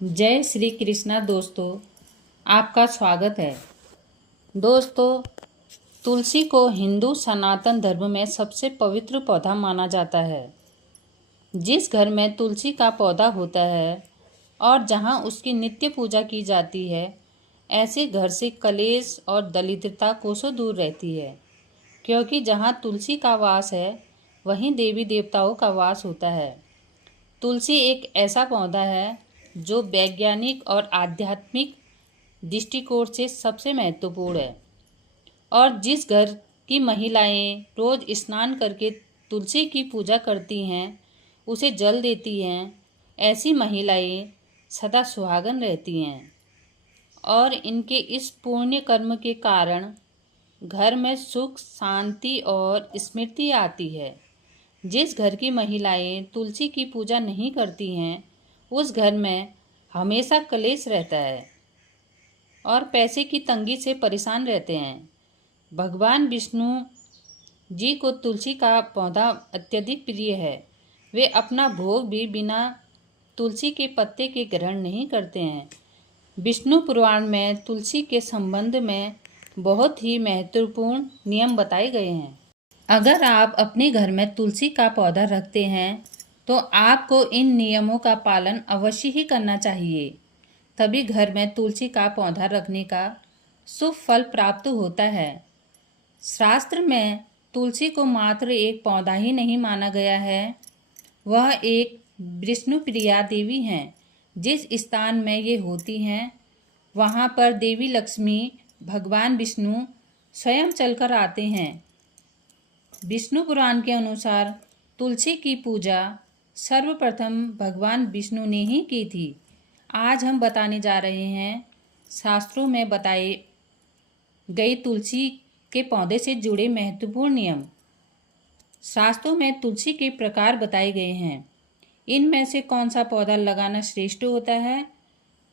जय श्री कृष्णा दोस्तों, आपका स्वागत है। दोस्तों, तुलसी को हिंदू सनातन धर्म में सबसे पवित्र पौधा माना जाता है। जिस घर में तुलसी का पौधा होता है और जहां उसकी नित्य पूजा की जाती है, ऐसे घर से कलेश और दरिद्रता कोसों दूर रहती है। क्योंकि जहां तुलसी का वास है, वहीं देवी देवताओं का वास होता है। तुलसी एक ऐसा पौधा है जो वैज्ञानिक और आध्यात्मिक दृष्टिकोण से सबसे महत्वपूर्ण है। और जिस घर की महिलाएं रोज स्नान करके तुलसी की पूजा करती हैं, उसे जल देती हैं, ऐसी महिलाएं सदा सुहागन रहती हैं। और इनके इस पुण्य कर्म के कारण घर में सुख, शांति और स्मृति आती है। जिस घर की महिलाएं तुलसी की पूजा नहीं करती हैं, उस घर में हमेशा कलेश रहता है और पैसे की तंगी से परेशान रहते हैं। भगवान विष्णु जी को तुलसी का पौधा अत्यधिक प्रिय है। वे अपना भोग भी बिना तुलसी के पत्ते के ग्रहण नहीं करते हैं। विष्णु पुराण में तुलसी के संबंध में बहुत ही महत्वपूर्ण नियम बताए गए हैं। अगर आप अपने घर में तुलसी का पौधा रखते हैं तो आपको इन नियमों का पालन अवश्य ही करना चाहिए। तभी घर में तुलसी का पौधा रखने का शुभ फल प्राप्त होता है। शास्त्र में तुलसी को मात्र एक पौधा ही नहीं माना गया है, वह एक विष्णु प्रिया देवी हैं। जिस स्थान में ये होती हैं, वहाँ पर देवी लक्ष्मी, भगवान विष्णु स्वयं चलकर आते हैं। विष्णु पुराण के अनुसार तुलसी की पूजा सर्वप्रथम भगवान विष्णु ने ही की थी। आज हम बताने जा रहे हैं शास्त्रों में बताए गए तुलसी के पौधे से जुड़े महत्वपूर्ण नियम। शास्त्रों में तुलसी के प्रकार बताए गए हैं। इनमें से कौन सा पौधा लगाना श्रेष्ठ होता है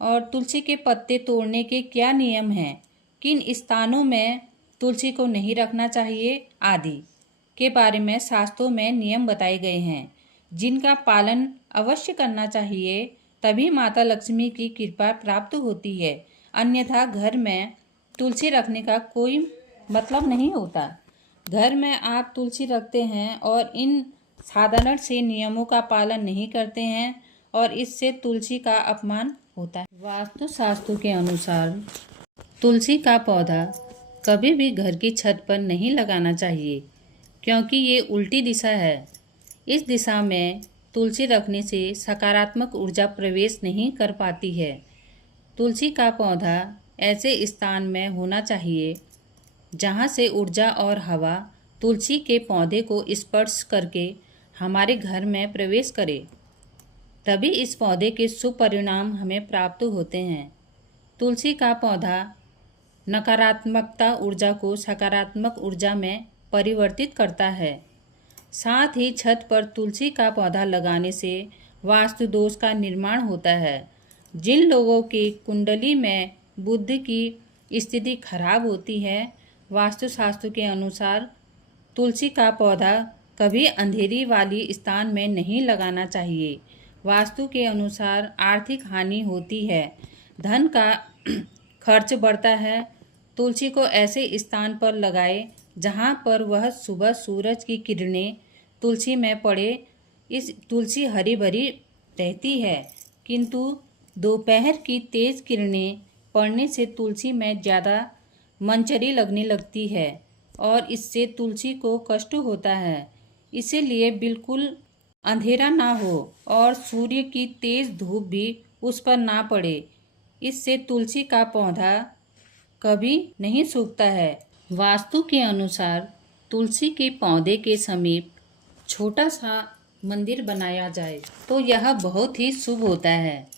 और तुलसी के पत्ते तोड़ने के क्या नियम हैं, किन स्थानों में तुलसी को नहीं रखना चाहिए आदि के बारे में शास्त्रों में नियम बताए गए हैं, जिनका पालन अवश्य करना चाहिए। तभी माता लक्ष्मी की कृपा प्राप्त होती है। अन्यथा घर में तुलसी रखने का कोई मतलब नहीं होता। घर में आप तुलसी रखते हैं और इन साधारण से नियमों का पालन नहीं करते हैं और इससे तुलसी का अपमान होता है। वास्तु शास्त्र के अनुसार तुलसी का पौधा कभी भी घर की छत पर नहीं लगाना चाहिए, क्योंकि ये उल्टी दिशा है। इस दिशा में तुलसी रखने से सकारात्मक ऊर्जा प्रवेश नहीं कर पाती है। तुलसी का पौधा ऐसे स्थान में होना चाहिए जहाँ से ऊर्जा और हवा तुलसी के पौधे को स्पर्श करके हमारे घर में प्रवेश करे। तभी इस पौधे के शुभ परिणाम हमें प्राप्त होते हैं। तुलसी का पौधा नकारात्मकता ऊर्जा को सकारात्मक ऊर्जा में परिवर्तित करता है। साथ ही छत पर तुलसी का पौधा लगाने से वास्तु दोष का निर्माण होता है। जिन लोगों की कुंडली में बुध की स्थिति खराब होती है, वास्तुशास्त्र के अनुसार तुलसी का पौधा कभी अंधेरी वाली स्थान में नहीं लगाना चाहिए। वास्तु के अनुसार आर्थिक हानि होती है, धन का खर्च बढ़ता है। तुलसी को ऐसे स्थान पर लगाए जहाँ पर वह सुबह सूरज की किरणें तुलसी में पड़े। इस तुलसी हरी भरी रहती है, किंतु दोपहर की तेज किरणें पड़ने से तुलसी में ज़्यादा मंचरी लगने लगती है और इससे तुलसी को कष्ट होता है। इसीलिए बिल्कुल अंधेरा ना हो और सूर्य की तेज धूप भी उस पर ना पड़े। इससे तुलसी का पौधा कभी नहीं सूखता है। वास्तु के अनुसार तुलसी के पौधे के समीप छोटा सा मंदिर बनाया जाए तो यह बहुत ही शुभ होता है।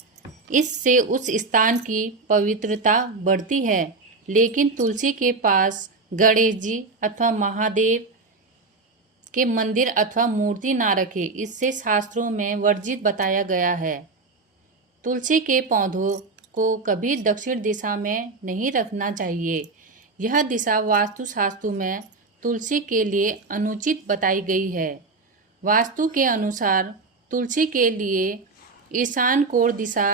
इससे उस स्थान की पवित्रता बढ़ती है। लेकिन तुलसी के पास गणेश जी अथवा महादेव के मंदिर अथवा मूर्ति ना रखें, इससे शास्त्रों में वर्जित बताया गया है। तुलसी के पौधों को कभी दक्षिण दिशा में नहीं रखना चाहिए। यह दिशा वास्तुशास्त्र में तुलसी के लिए अनुचित बताई गई है। वास्तु के अनुसार तुलसी के लिए ईशान कोण दिशा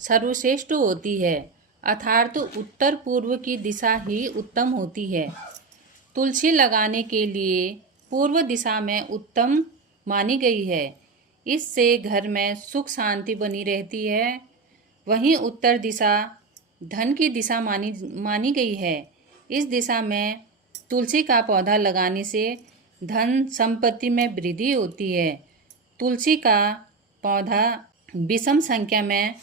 सर्वश्रेष्ठ होती है, अर्थात उत्तर पूर्व की दिशा ही उत्तम होती है। तुलसी लगाने के लिए पूर्व दिशा में उत्तम मानी गई है। इससे घर में सुख शांति बनी रहती है। वहीं उत्तर दिशा धन की दिशा मानी गई है। इस दिशा में तुलसी का पौधा लगाने से धन संपत्ति में वृद्धि होती है। तुलसी का पौधा विषम संख्या में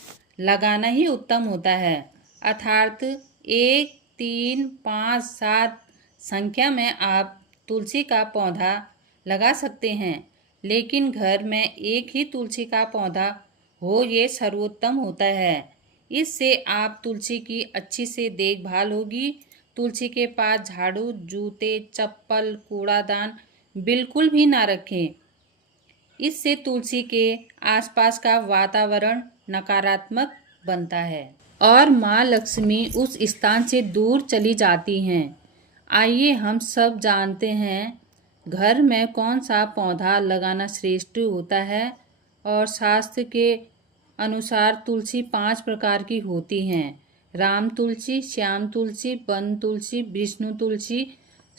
लगाना ही उत्तम होता है, अर्थात 1, 3, 5, 7 संख्या में आप तुलसी का पौधा लगा सकते हैं, लेकिन घर में एक ही तुलसी का पौधा हो ये सर्वोत्तम होता है। इससे आप तुलसी की अच्छी से देखभाल होगी। तुलसी के पास झाड़ू, जूते, चप्पल, कूड़ादान बिल्कुल भी ना रखें। इससे तुलसी के आसपास का वातावरण नकारात्मक बनता है और माँ लक्ष्मी उस स्थान से दूर चली जाती हैं। आइए हम सब जानते हैं घर में कौन सा पौधा लगाना श्रेष्ठ होता है। और शास्त्र के अनुसार तुलसी 5 प्रकार की होती हैं: राम तुलसी, श्याम तुलसी, वन तुलसी, विष्णु तुलसी,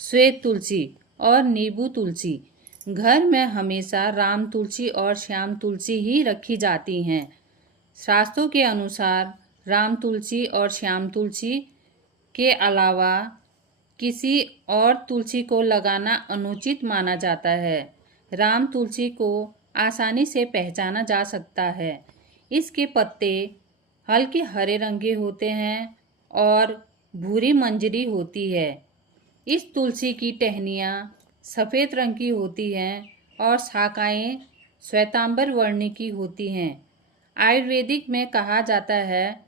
श्वेत तुलसी और नींबू तुलसी। घर में हमेशा राम तुलसी और श्याम तुलसी ही रखी जाती हैं। शास्त्रों के अनुसार राम तुलसी और श्याम तुलसी के अलावा किसी और तुलसी को लगाना अनुचित माना जाता है। राम तुलसी को आसानी से पहचाना जा सकता है। इसके पत्ते हल्के हरे रंग के होते हैं और भूरी मंजरी होती है। इस तुलसी की टहनियाँ सफ़ेद रंग की होती हैं और शाखाएँ श्वेतांबर वर्ण की होती हैं। आयुर्वेदिक में कहा जाता है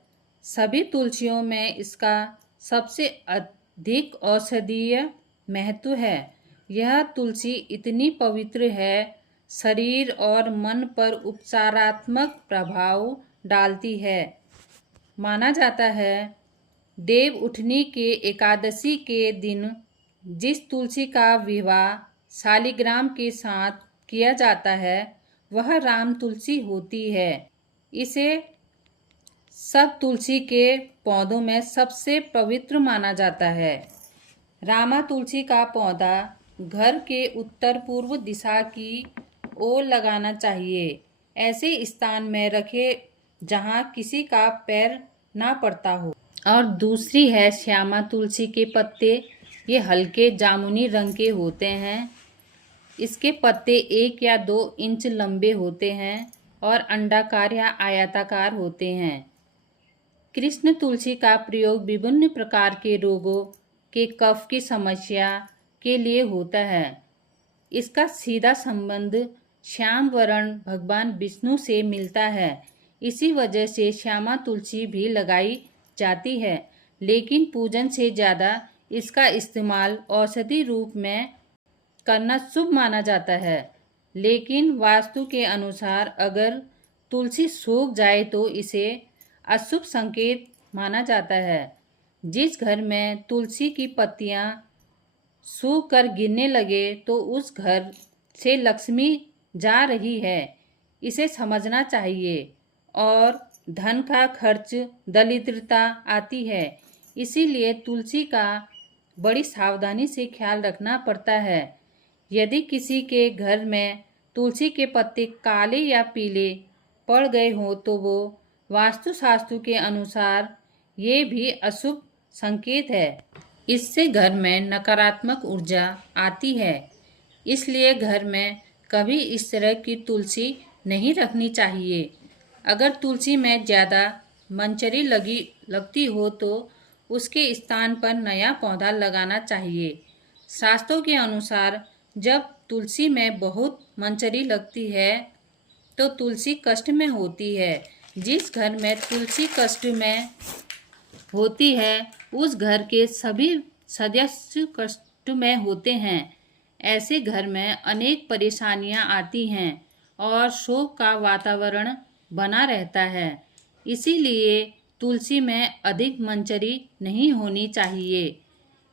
सभी तुलसियों में इसका सबसे अधिक औषधीय महत्व है। यह तुलसी इतनी पवित्र है, शरीर और मन पर उपचारात्मक प्रभाव डालती है। माना जाता है देव उठनी के एकादशी के दिन जिस तुलसी का विवाह शालिग्राम के साथ किया जाता है वह राम तुलसी होती है। इसे सब तुलसी के पौधों में सबसे पवित्र माना जाता है। रामा तुलसी का पौधा घर के उत्तर पूर्व दिशा की ओर लगाना चाहिए। ऐसे स्थान में रखे जहाँ किसी का पैर ना पड़ता हो। और दूसरी है श्यामा तुलसी के पत्ते। ये हल्के जामुनी रंग के होते हैं। इसके पत्ते 1 या 2 इंच लंबे होते हैं और अंडाकार या आयताकार होते हैं। कृष्ण तुलसी का प्रयोग विभिन्न प्रकार के रोगों के कफ की समस्या के लिए होता है। इसका सीधा संबंध श्याम वर्ण भगवान विष्णु से मिलता है। इसी वजह से श्यामा तुलसी भी लगाई जाती है, लेकिन पूजन से ज़्यादा इसका इस्तेमाल औषधि रूप में करना शुभ माना जाता है। लेकिन वास्तु के अनुसार अगर तुलसी सूख जाए तो इसे अशुभ संकेत माना जाता है। जिस घर में तुलसी की पत्तियां सूख कर गिरने लगे तो उस घर से लक्ष्मी जा रही है, इसे समझना चाहिए और धन का खर्च, दरिद्रता आती है। इसीलिए तुलसी का बड़ी सावधानी से ख्याल रखना पड़ता है। यदि किसी के घर में तुलसी के पत्ते काले या पीले पड़ गए हों तो वो वास्तुशास्त्र के अनुसार ये भी अशुभ संकेत है। इससे घर में नकारात्मक ऊर्जा आती है। इसलिए घर में कभी इस तरह की तुलसी नहीं रखनी चाहिए। अगर तुलसी में ज़्यादा मंचरी लगती हो तो उसके स्थान पर नया पौधा लगाना चाहिए। शास्त्रों के अनुसार जब तुलसी में बहुत मंचरी लगती है तो तुलसी कष्ट में होती है। जिस घर में तुलसी कष्ट में होती है उस घर के सभी सदस्य कष्ट में होते हैं। ऐसे घर में अनेक परेशानियां आती हैं और शोक का वातावरण बना रहता है। इसीलिए तुलसी में अधिक मंचरी नहीं होनी चाहिए।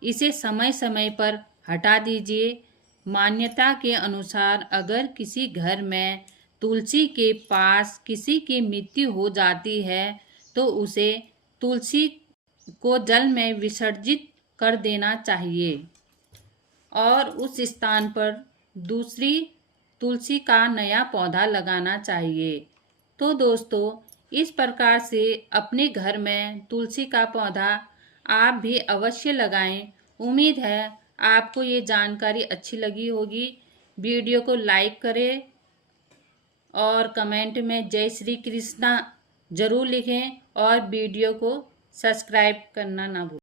इसे समय समय पर हटा दीजिए। मान्यता के अनुसार अगर किसी घर में तुलसी के पास किसी की मृत्यु हो जाती है तो उसे तुलसी को जल में विसर्जित कर देना चाहिए और उस स्थान पर दूसरी तुलसी का नया पौधा लगाना चाहिए। तो दोस्तों, इस प्रकार से अपने घर में तुलसी का पौधा आप भी अवश्य लगाएं। उम्मीद है आपको ये जानकारी अच्छी लगी होगी। वीडियो को लाइक करें और कमेंट में जय श्री कृष्णा जरूर लिखें और वीडियो को सब्सक्राइब करना ना भूलें।